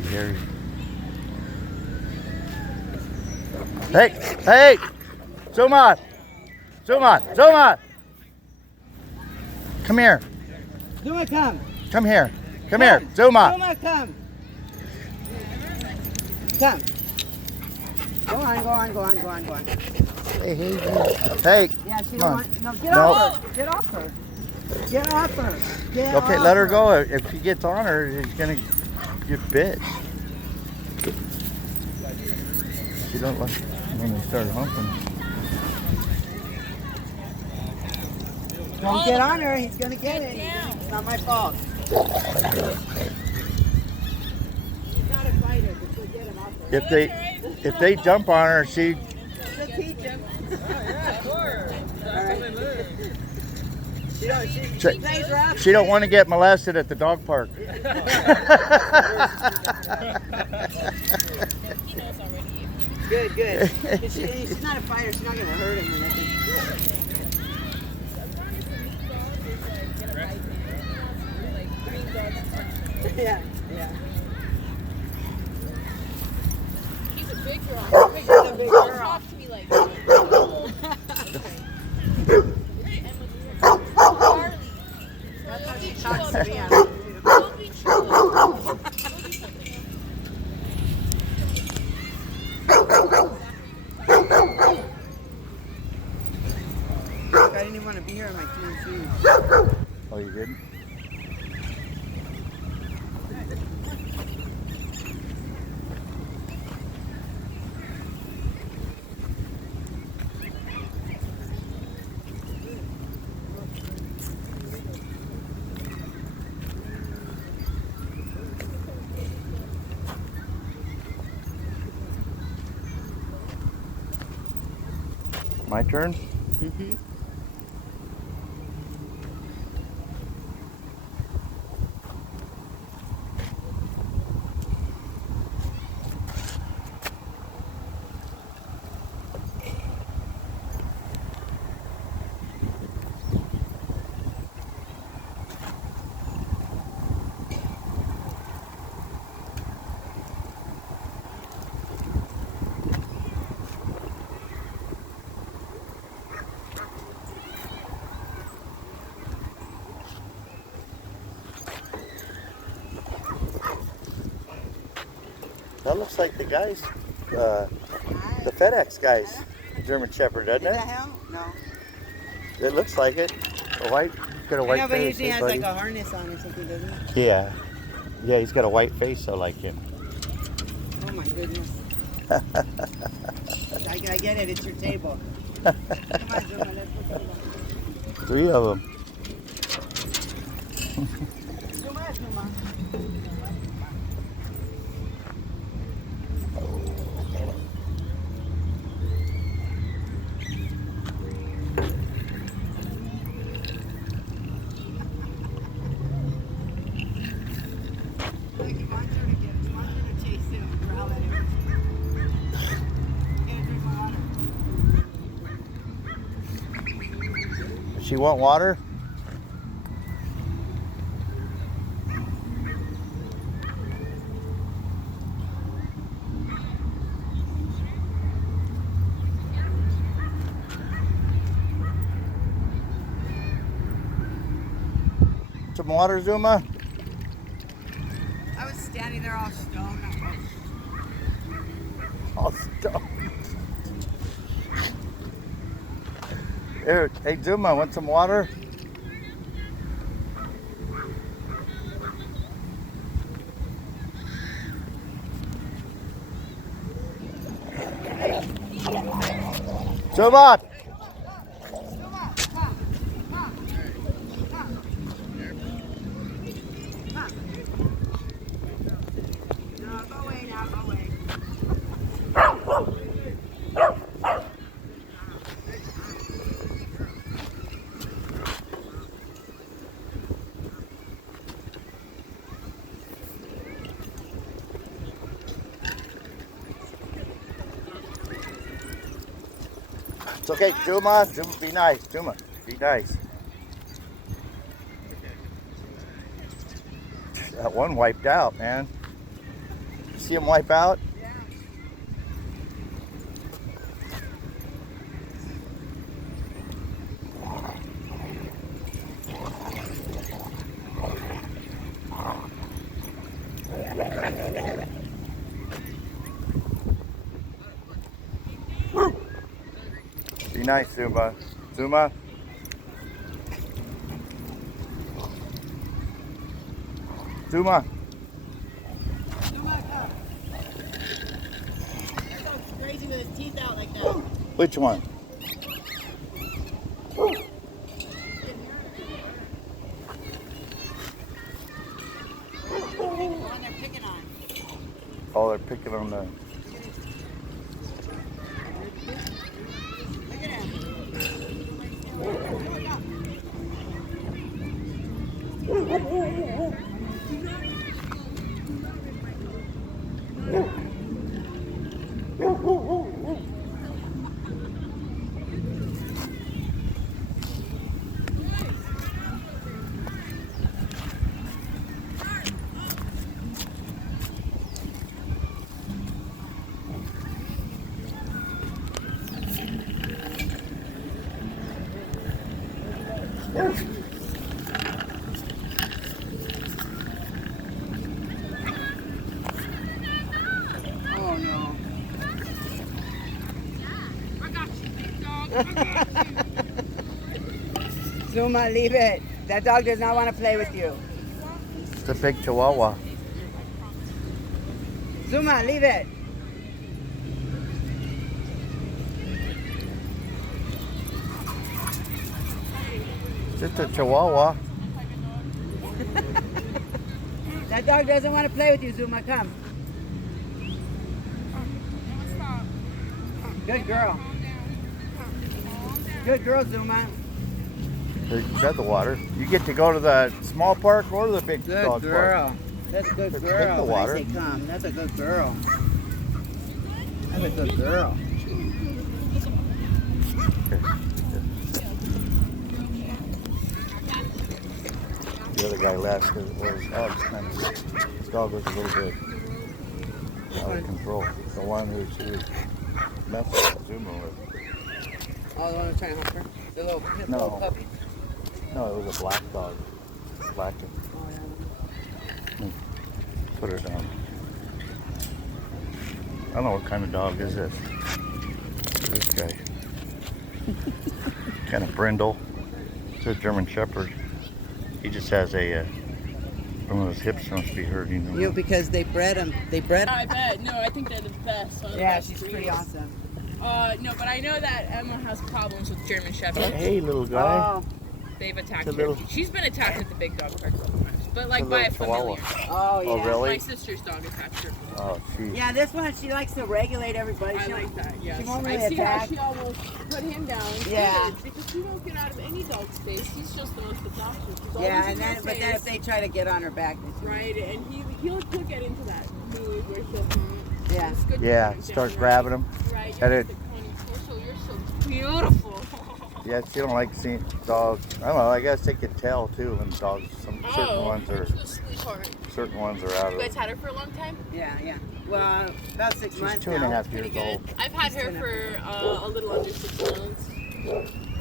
pretty hairy. Hey, hey! Zuma! Zuma! Zuma! Come here. Zuma, come. Come here. Come here. Zuma. Zuma, come. Come. Go on, go on, go on, go on, go on. Hey, hey, hey. Hey. Yeah, she Come don't on. want. No, get No. off her. Get off her. Get off her. Get Okay, off let her go. If he gets on her, he's gonna get bit. She don't like when they start humping. Don't get on her. He's gonna get it. It's not my fault. He's not a fighter, but she'll get him off her. If they jump on her, she She'll teach him. She plays rough. she don't want to get molested at the dog park. Good, good. She's not a fighter. She's not gonna hurt him or nothing. Yeah, yeah. She's a big girl. She's a big girl. Talk to me like Charlie. That's how she talks to me. Don't be chill. Go do something. I didn't even want to be here in my clean shoes. Oh, you didn't? My turn? Mm-hmm. That looks like the guys, the FedEx guys, German Shepherd, doesn't Is it? that hell? No. It looks like it. A white, got a white I know, but he face. usually Hey, has buddy. like a harness on or something, doesn't he? Yeah. Yeah, he's got a white face, so like him. Oh my goodness. I get it. It's your table. Come on, Zuma. Let's look at it. 3 of them. Zuma, Zuma. Look, he wants her to get. He wants her to chase him and growl at him. Get a drink of water. Does she want water? Some water, Zuma? I was standing there all stoned. Oh, stop. Here, hey, Zuma, want some water? Zuma! No, go away now, go away. It's okay, Zuma. Zuma, be nice. Zuma, be nice. That one wiped out, man. see him wipe out? Yeah. Be nice, Zuma. Zuma? Zuma? Zuma, come. That dog's crazy with his teeth out like that. Which one? The one they're picking on. Oh, they're picking on the... Look at him. Oh no. I got you, big dog. I got you. Zuma, leave it. That dog does not want to play with you. It's a big Chihuahua. Zuma, leave it. Just a Chihuahua. That dog doesn't want to play with you, Zuma. Come. Good girl. Good girl, Zuma. They got the water. You get to go to the small park or the big Good dog girl. park. That's a good Take the girl. water. When I say come, that's a good girl. That's a good girl. The other guy left because his dog was a little bit out of control. The one who she was messing with Zuma with. Oh, the one who's trying to help her? The little pit No. bull puppy? No, it was a black dog. Black. Oh, yeah. Put her down. I don't know what kind of dog is this. This guy. Kind of brindle. It's a German Shepherd. He just has a one of his hips must be hurting. You know, because they bred him. They bred him. I bet. No, I think they're the best. One of the Yeah, best she's breeds. pretty awesome. No, but I know that Emma has problems with German Shepherds. Hey, little guy. Oh, They've attacked It's her. a little- She's been attacked at the big dog park a couple times, but like It's a by a little chihuahua. familiar. oh yeah. Oh, really? My sister's dog attacked her. Oh, geez. Yeah, this one, she likes to regulate everybody. I She like that. Yeah. she won't I really see how attack. she almost put him down. Yeah. Good, because he won't get out of any dog's face. He's just the most obnoxious. He's Yeah, always and in then your but then if face. they try to get on her back, then she- Right, and he'll get into that mood where he'll. Yeah. It's good to Yeah, calm him start down, grabbing him. Right. At You're it. the Cane Corso. You're so beautiful. Yeah, she don't like seeing dogs. I don't know. I guess they can tell too when dogs. Certain ones are. She's a sweetheart. Certain ones are out You of. guys had her for a long time? yeah. Well, about 6 She's months 2.5 now. years Pretty old. good. I've had her for a little under 6 months.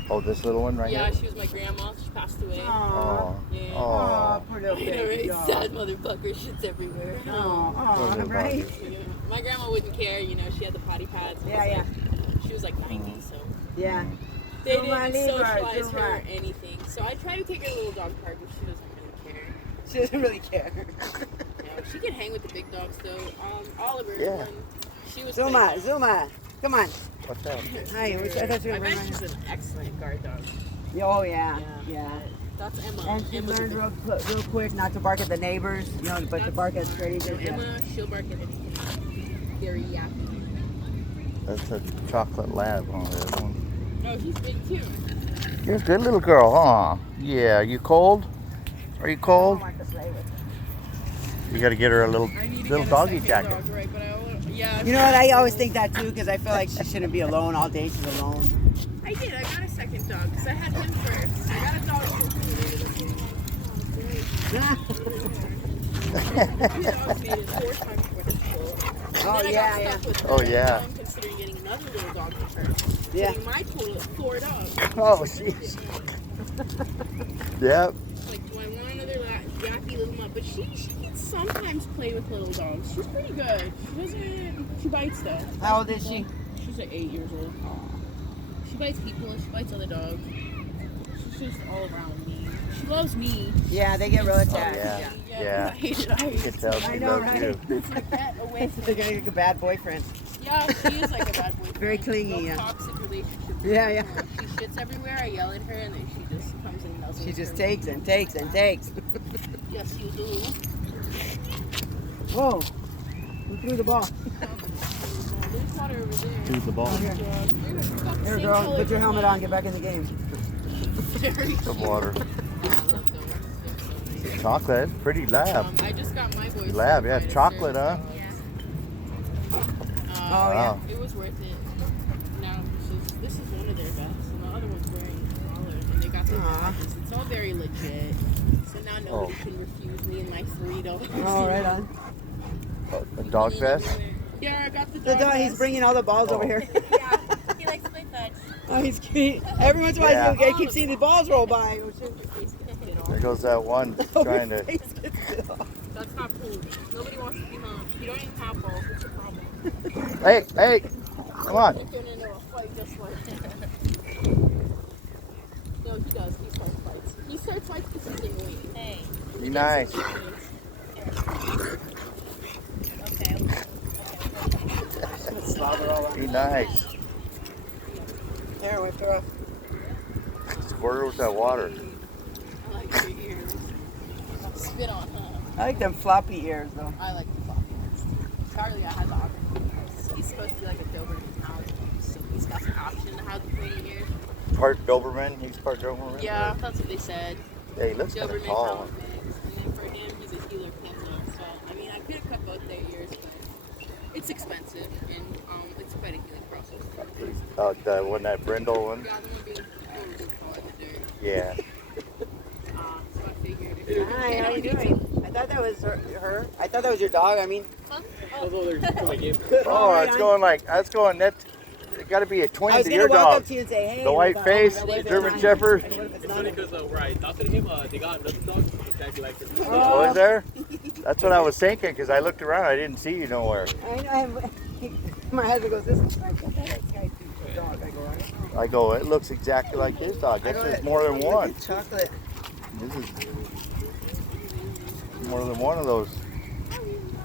Oh, this little one right Yeah, here. she was my grandma. She passed away. Aww. Oh. Yeah. Oh. Aw, poor little I know, baby right? dog. Sad motherfucker. Shit's everywhere. Oh, little right? doggy. Yeah. My grandma wouldn't care. You know, she had the potty pads. and Yeah, it's yeah. like- She was like 90, so Yeah. they Zuma, didn't leave her, socialize Zuma. her or anything. So I try to take her to a little dog park, but she doesn't really care. She doesn't really care. No, she can hang with the big dogs though. Oliver, Yeah. when she was Zuma, playing- Zuma, come on. What's that? Hi, I thought you were I bet running. she's an excellent guard dog. Oh yeah, yeah. That's Emma. And she Emma's a learned good- real quick not to bark at the neighbors, you know, but to bark at strangers. Yeah. Emma, she'll bark at anything. Very yappy. That's a chocolate lab on that one. Oh, he's big too. You're a good little girl, huh? Yeah. You cold? Are you I cold? don't want to play with her. You got to get her a little I need to little get a doggy second jacket. Dog, right, but yeah. You know what? I always think that too because I feel like she shouldn't be alone all day. She's alone. I did. I got a second dog because I had him first. I got a dog for 2 dogs made it 4 times worth of Oh, then I yeah, got yeah. stuck with her. Oh, yeah. Now I'm considering getting another little dog for her. Yeah. Getting my toilet floored up. Oh, jeez. Yep. Like, do I want another yappy little mutt? But she can sometimes play with little dogs. She's pretty good. She doesn't. She bites though. How old is she? She's like 8 years old. She bites people. She bites other dogs. She's just all around me. She loves me. Yeah, they get real Oh, attached. yeah. I Yeah. hate it. I You hate can it. tell I she know, loves right? you. It's like that away from They're gonna get a bad boyfriend. Yeah, she is like a bad boyfriend. Very clingy, Real yeah. toxic relationship. Yeah, yeah. She shits everywhere. I yell at her, and then she just comes and nuzzles. She just her. takes and takes and takes. Yes, you do. Whoa. Who threw the ball? There's water over there. Who's the ball? Here. Here, Here, girl, put your helmet on, get back in the game. The water. I love those. Chocolate. Pretty lab. I just got my voice. Lab, yeah. certified as Chocolate, huh? Oh, yeah. Wow. It was worth it. Now, this is one of their vests, and the other one's wearing collars, and they got their Aw. badges. It's all very legit. So now nobody Oh. can refuse me and my freedom. Oh, right on. A dog vest? Yeah, I got the The dog dog, he's vest. bringing all the balls over here. Yeah, he likes to play fetch. Oh, he's cute. Every once in a while, Yeah. I keep seeing the balls roll by. There goes that one trying to. Face gets bit off. That's not cool. Nobody wants to be home. You don't even have balls. What's your problem? Hey, hey! Come on. You're getting into a fight just like No, he does. He starts fights. He starts fights because he's annoying. Hey. Be nice. Slobber all over. Be nice. There, wipe her off. Squirt her with that water. I like your ears. Spit on, huh? I like them floppy ears, though. I like the floppy ones too. Charlie, I had the option. He's supposed to be like a Doberman hound, so he's got the option to have the pointy ears. Part Doberman. He's part Doberman. Yeah, that's what they said. Yeah, he looks kind of Doberman tall. hound mix. And then for him, he's a healer pinto. So, I mean, I could have cut both their ears, but it's expensive, and it's quite a healing process. The one, that brindle one. Yeah, the one being called the dirt. Yeah. So I figured if Hi, how you doing? I thought that was her. I thought that was your dog. I mean, Oh, right it's on. going like that's going. That it got to be a twin I was to gonna your walk dog. up to you and say, hey. The white but face, what if it's German not Shepherd. him? What if it's It's not funny him? because where I adopted him, they got another dog exactly like this. Oh, is there? That's what I was thinking because I looked around. I didn't see you nowhere. I know. My husband goes, this is like that guy's dog. I go, right? I go, it looks exactly like his dog. I Guess go, there's more than look one. at chocolate. This is more than one of those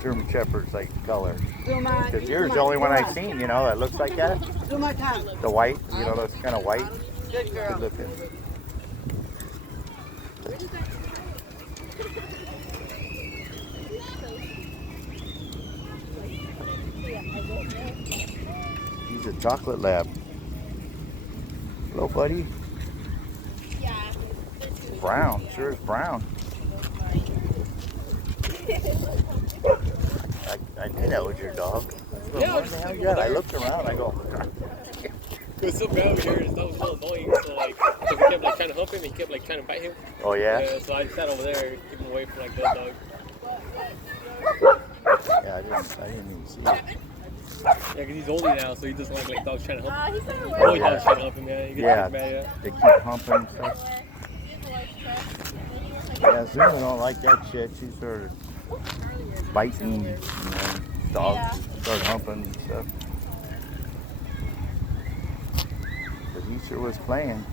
German Shepherds like color. Zuma. Because yours the only one I've seen, you know, that looks like that. Zuma, come. The white, you know, those kind of white. Good girl. Good looking. He's a chocolate lab. Hello, buddy. Yeah. Brown, sure is brown. I knew that was your dog. Yeah, What the hell you got? I looked around. I go, It was so bad over here, his dog was so annoying. So like, cause we kept like trying to help him, he kept like trying to bite him. oh yeah? So I just sat over there, keep him away from like the dog. Yeah, I didn't even see it. Yeah, cause he's older now, so he doesn't like dogs trying to help him. He's not Oh, Boy yeah. dogs trying to help him, yeah. He gets Yeah, mad, yeah. they keep humping and stuff. Yeah, Zuma don't like that shit. She's sort of biting, you know, dogs start humping and stuff. But he sure was playing.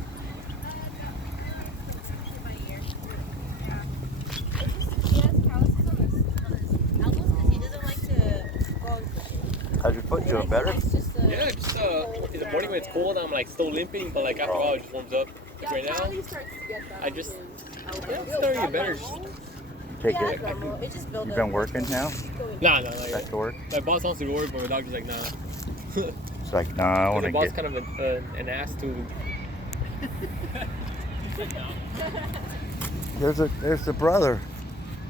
How's your foot doing? Better? Yeah, just in the morning when it's cold, I'm like still limping, but like after a while it just warms up. Like right now, I just it's starting to get better. Just, Take it. You've been working now? nah, Back to work? my boss wants to go work, but my dog's just like nah. It's like, nah, I want The to boss get. kind of an ass too. There's the brother.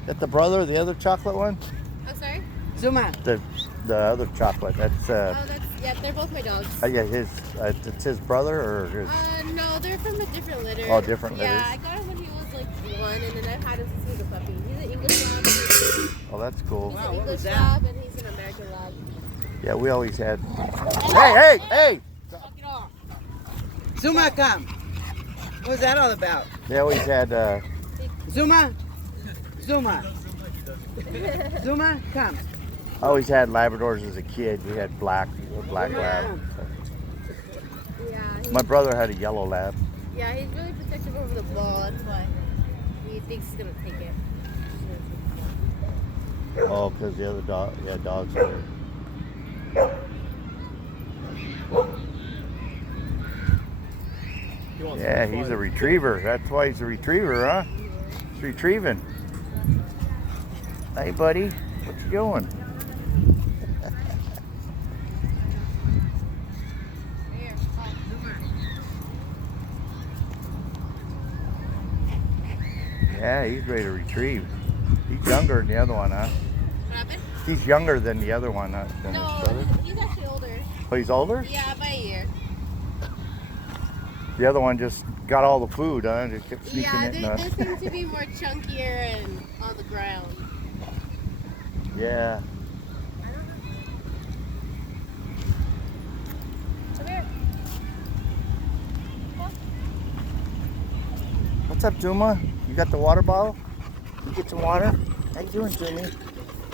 That the brother, the other chocolate one? I'm sorry? Zuma. The other chocolate. That's Yeah, they're both my dogs. yeah, his. It's his brother or his. No, they're from a different litter. Oh, different Yeah, litters. I got him when he was like 1, and then I've had him since he was a puppy. He's an English lab. Oh, that's cool. He's Wow, an what was English that? lab, and he's an American lab. Yeah, we always had. Hey, hey, hey! Knock it off. Zuma, come. What was that all about? They always had. Zuma? Zuma. Zuma, come. I always had Labradors as a kid. We had black lab. Yeah. My brother had a yellow lab. Yeah, he's really protective over the ball. That's why he thinks he's gonna take it. Oh, because the other dog, dogs are. Yeah, he's a retriever. That's why he's a retriever, huh? He's retrieving. Hey, buddy, what you doing? Yeah, he's ready to retrieve. He's younger than the other one, huh? What happened? He's younger than the other one, than his brother. He's actually older. Oh, he's older? Yeah, by a year. The other one just got all the food, huh? Just kept sneaking Yeah, it. they seem to be more chunkier and on the ground. Yeah. Come here. What's up, Zuma? You got the water bottle? You get some water? How you doing, Zumi?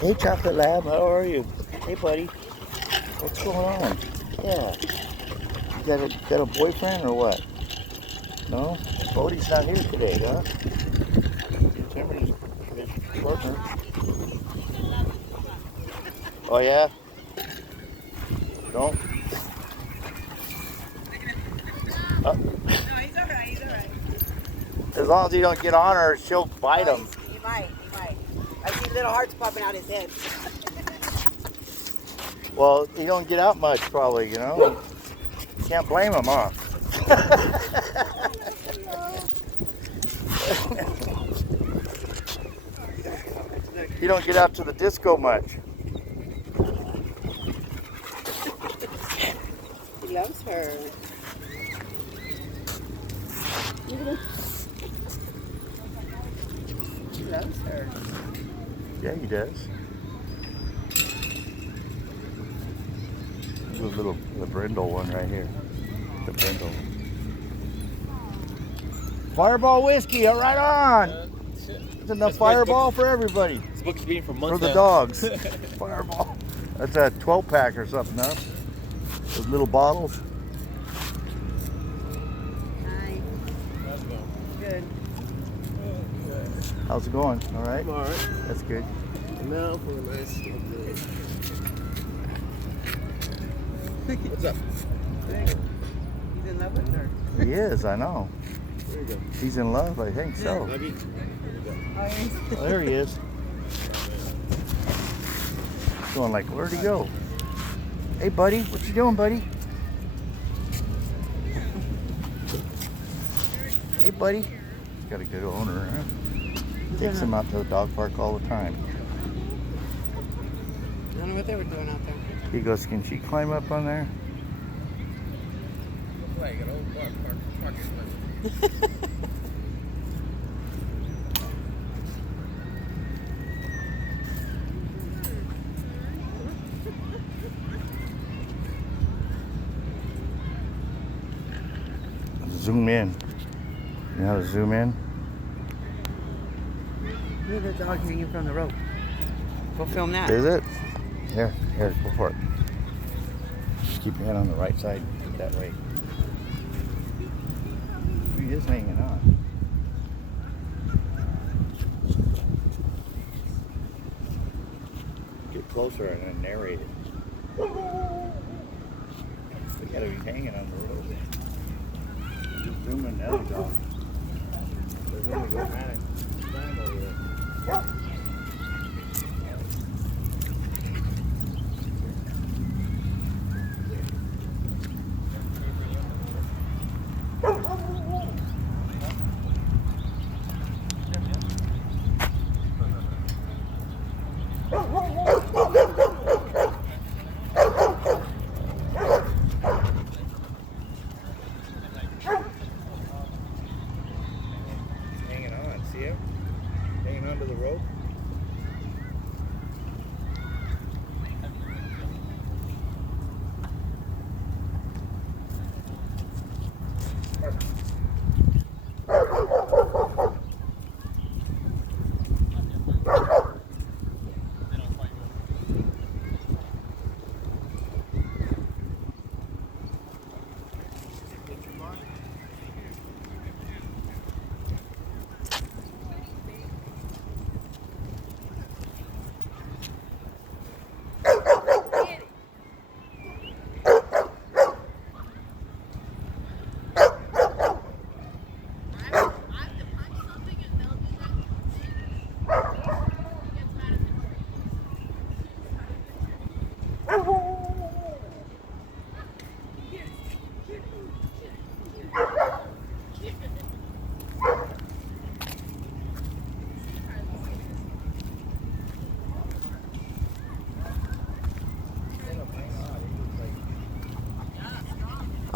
Hey, Chocolate Lab, how are you? Hey, buddy. What's going on? Yeah. You got a boyfriend or what? No? Bodie's not here today, huh? Timber's his partner. Oh, yeah? Don't? No, he's all right. He's all right. As long as you don't get on her, she'll bite him. He might. I see little hearts popping out his head. Well, he don't get out much, probably, you know? You can't blame him, huh? You don't get out to the disco much. He loves her. He loves her. Yeah, he does. The brindle one right here. The brindle. Fireball whiskey, right on. There's enough Fireball for everybody. This book's been for months For the now. dogs. Fireball. That's a 12-pack or something, huh? Those little bottles. Hi. Good. How's it going? All right? I'm alright. That's good. Now for a nice little day. What's up? He's in love with her. He is, I know. There you go. He's in love, I think so. Nuggie. Oh, he's Well, there he is. Going like, where'd he go? Hey, buddy, what you doing, buddy? Hey, buddy. He's got a good owner, huh? Takes him out to the dog park all the time. I don't know what they were doing out there. He goes, can she climb up on there? Like an old park. Zoom in. You know how to zoom in? Look at the dog hanging from the rope. Go film that. Is it? Here, go for it. Just keep your head on the right side, that way. He is hanging on. Get closer and then narrate it. We gotta be hanging on the rope. Just zoom in the other dog. There's only go panic. Stand over there. Hanging on, see him?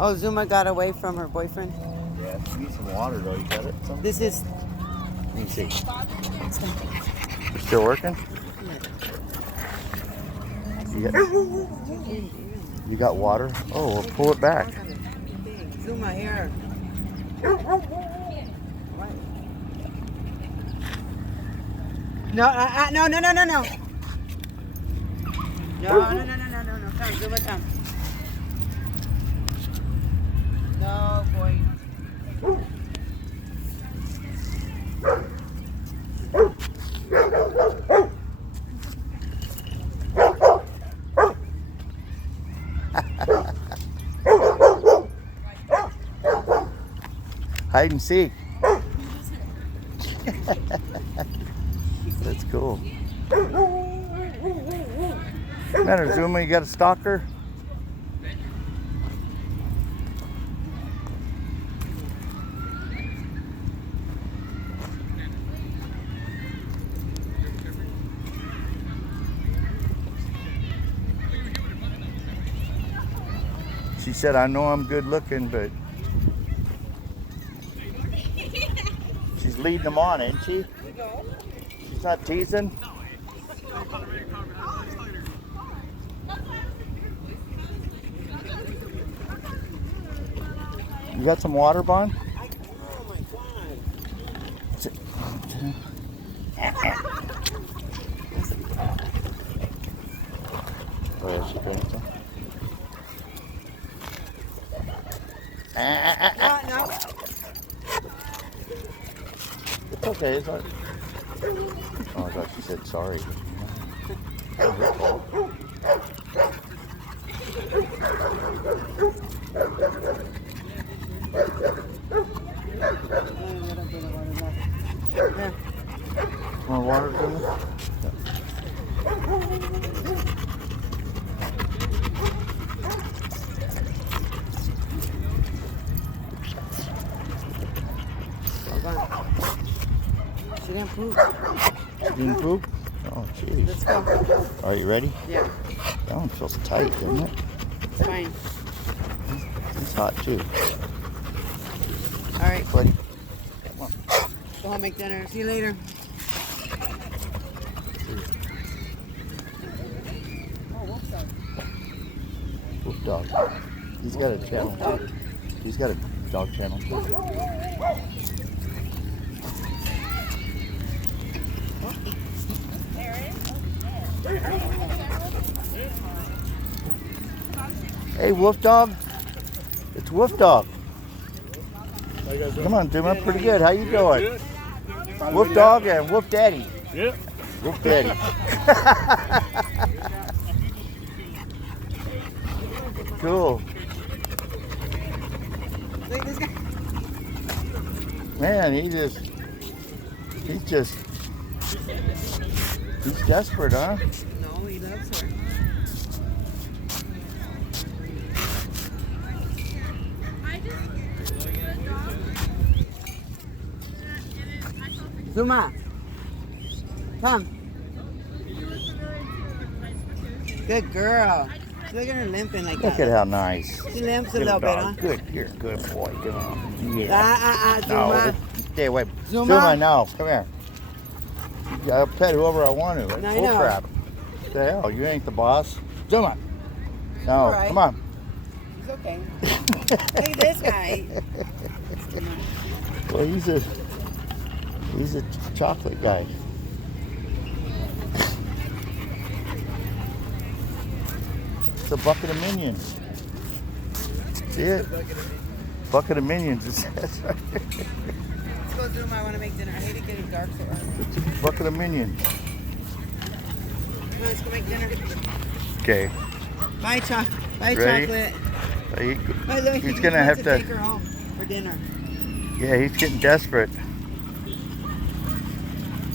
Oh, Zuma got away from her boyfriend. Yeah, you need some water though. You got it? Something? This is. Let me see. You're still working? You got water? Oh, well, pull it back. Zuma here. No, no, no, no, no, no. No, no, no, no, no, no, no. Come, Zuma, come. No, boy. Hide and seek. That's cool. Matter, Zuma, you got a stalker? She said, I know I'm good looking, but she's leading them on, ain't she? She's not teasing. You got some water, Bon? Oh my God. Oh, yeah, she drinks some. No. It's okay. It's all right. Oh, I thought she said sorry. Want water, Jimmy? She didn't poop. She didn't poop? Oh, jeez. Let's go. Are you ready? Yeah, That one feels tight, doesn't it? it's fine. It's hot, too. All right, Buddy. go home, make dinner. See you later. Wolf dog. He's got a channel, too. He's got a dog channel, too. Hey, Wolf Dog. It's Wolf Dog. Come on, Zuma. Pretty good. How you doing? Wolf Dog and Wolf Daddy. Yep. Wolf Daddy. Cool. Look at this guy. Man, he's desperate, huh? No, he loves her. Zuma, come. Good girl. Look at her limping like Look that. at how nice. She limps a Good little bit, huh? dog. Good. You're a good boy. Come on. Yeah. Zuma. No. Stay away. Zuma. Zuma, no. Come here. I'll pet whoever I want to. That's I bull know. crap. What the hell? You ain't the boss. Zuma. No. All right. Come on. It's okay. Look at this guy. Well, he's a chocolate guy. It's a bucket of minions. See it? Bucket of minions. It says right there. Let's go, Zuma. I want to make dinner. I hate it getting dark so early. It's a bucket of minions. Come on, let's go make dinner. Okay. Bye, Bye, Ready? chocolate. He- Look, he's he gonna wants have to to. take her home for dinner. Yeah, he's getting desperate.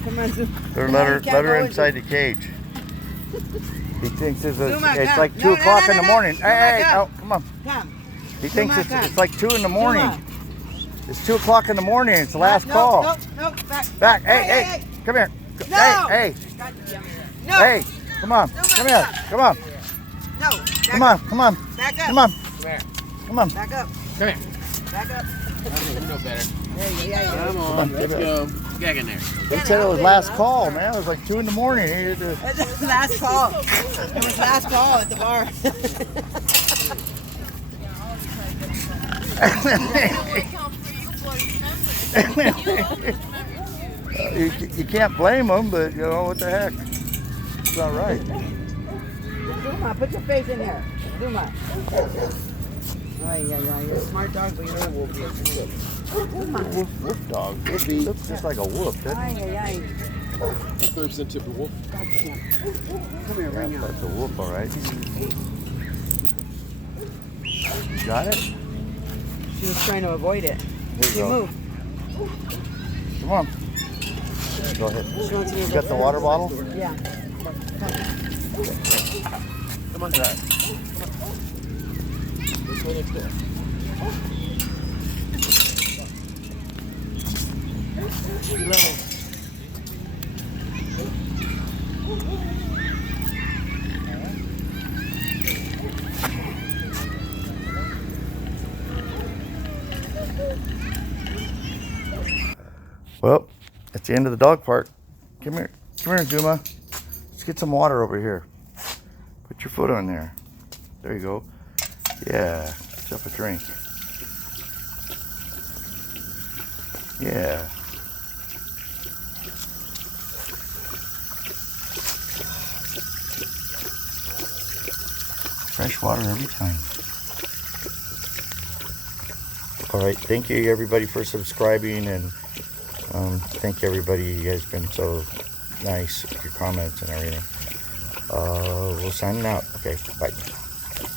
Come on, Zuma. Or Come let on, her you can't go inside the cage. He thinks Zuma, it's come. like 2 No, o'clock in the no. morning. Zuma, Hey, come. oh, come on. Come. He thinks Zuma, come. it's like 2 in the morning. Zuma. It's 2 o'clock in the morning. It's the last No, call. No, back. Back. Hey, come here. No. Hey. God damn it. No. Hey, come on. Zuma, Come here. Come on. No. Come on. Come on. Back up. Come on. Come here. Come on. Back up. Come here. Back up. You know better. There you go. Yeah, Come on, on, give let's it. go. Get in there. They said it was last call, man. It was like 2 in the morning. He had to- That's last call. It was last call at the bar. You can't blame them, but you know what the heck? It's not right. Zuma, put your face in here. Zuma. Oh, yeah. You're a smart dog, but you're a wolf. Zuma. Wolf dog. It looks just like a wolf, doesn't it? Ay. That's 30% tip of wolf. Come here, bring Yeah, it on. that's a wolf, all right. Got it? She was trying to avoid it. Here you You go. move. Come on. Go ahead. She wants me to You got the water bottle? Yeah. Come on. Right. This way, let's go. Level. Well, it's the end of the dog park. Come here, Zuma. Let's get some water over here. Put your foot on there. There you go. Yeah, yourself a drink. Yeah. Fresh water every time. All right, thank you everybody for subscribing, and thank you everybody. You guys been so nice with your comments and everything. We'll sign out. Okay, bye.